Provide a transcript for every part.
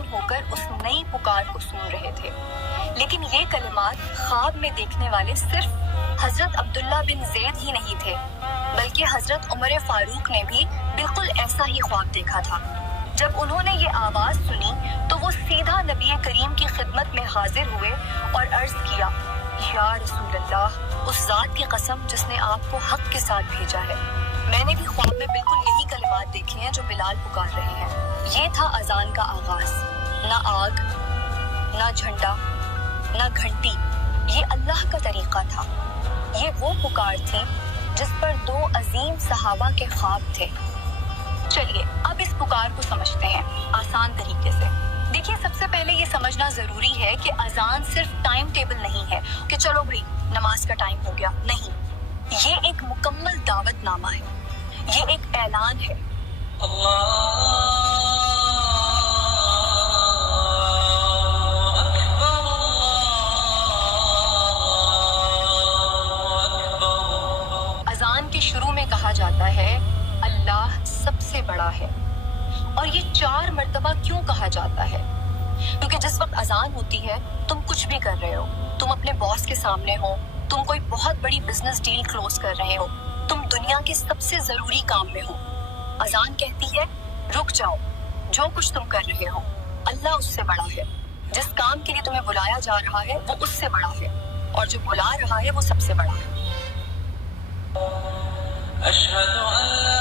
حیران ہو کر اس نئی پکار کو سن رہے تھے، لیکن یہ کلمات خواب میں دیکھنے والے صرف حضرت عبداللہ بن زید ہی نہیں تھے، بلکہ حضرت عمر فاروق نے بھی بالکل ایسا ہی خواب دیکھا تھا۔ جب انہوں نے یہ آواز سنی تو وہ سیدھا نبی کریم کی خدمت میں حاضر ہوئے اور عرض کیا، یا رسول اللہ، اس ذات کی قسم جس نے آپ کو حق کے ساتھ بھیجا ہے، میں نے بھی خواب میں بالکل یہی کلمات دیکھے ہیں جو بلال پکار رہے ہیں۔ یہ تھا اذان کا آغاز، نہ آگ، نہ جھنڈا، نہ گھنٹی، یہ اللہ کا طریقہ تھا۔ یہ وہ پکار تھی جس پر دو عظیم صحابہ کے خواب تھے۔ چلیے اب اس پکار کو سمجھتے ہیں آسان طریقے سے۔ دیکھیے، سب سے پہلے یہ سمجھنا ضروری ہے کہ اذان صرف ٹائم ٹیبل نہیں ہے کہ چلو بھائی نماز کا ٹائم ہو گیا، نہیں، یہ ایک مکمل دعوت نامہ ہے، یہ ایک اعلان ہے۔ اذان کے شروع میں کہا جاتا ہے اللہ سب سے بڑا ہے، اور یہ 4 مرتبہ کیوں کہا جاتا ہے؟ کیونکہ جس وقت اذان ہوتی ہے تم کچھ بھی کر رہے ہو، تم اپنے باس کے سامنے ہو، تم کوئی بہت بڑی بزنس ڈیل کلوز کر رہے ہو، تم دنیا کے سب سے ضروری کام میں ہو، اذان کہتی ہے رک جاؤ، جو کچھ تم کر رہے ہو اللہ اس سے بڑا ہے، جس کام کے لیے تمہیں بلایا جا رہا ہے وہ اس سے بڑا ہے، اور جو بلا رہا ہے وہ سب سے بڑا ہے۔ اشہد ان لا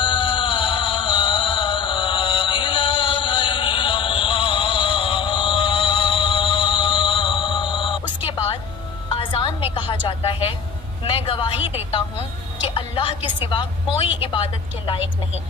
اذان میں کہا جاتا ہے میں گواہی دیتا ہوں کہ اللہ کے سوا کوئی عبادت کے لائق نہیں۔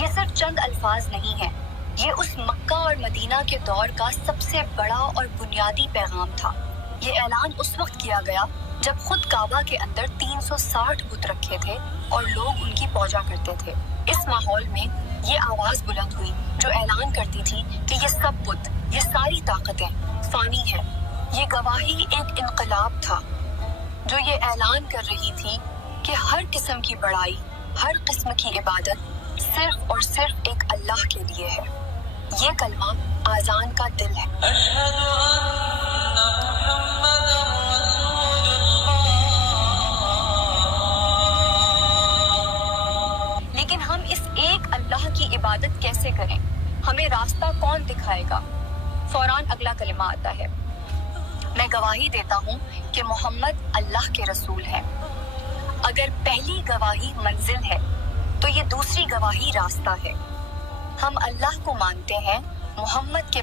یہ صرف چند الفاظ نہیں ہیں، یہ اس مکہ اور مدینہ کے دور کا سب سے بڑا اور بنیادی پیغام تھا۔ یہ اعلان اس وقت کیا گیا جب خود کعبہ کے اندر 360 بت رکھے تھے اور لوگ ان کی پوجا کرتے تھے۔ اس ماحول میں یہ آواز بلند ہوئی جو اعلان کرتی تھی کہ یہ سب بت، یہ ساری طاقتیں فانی ہیں۔ یہ گواہی ایک انقلاب تھا جو یہ اعلان کر رہی تھی کہ ہر قسم کی بڑائی، ہر قسم کی عبادت صرف اور صرف ایک اللہ کے لیے ہے۔ یہ کلمہ اذان کا دل ہے۔ اشہد ان محمد رسول اللہ۔ لیکن ہم اس ایک اللہ کی عبادت کیسے کریں؟ ہمیں راستہ کون دکھائے گا؟ فوراً اگلا کلمہ آتا ہے، میں گواہی دیتا ہوں کہ محمد اللہ کے رسول ہیں۔ اگر پہلی گواہی منزل ہے تو یہ دوسری گواہی راستہ ہے۔ ہم اللہ کو مانتے ہیں، محمد کے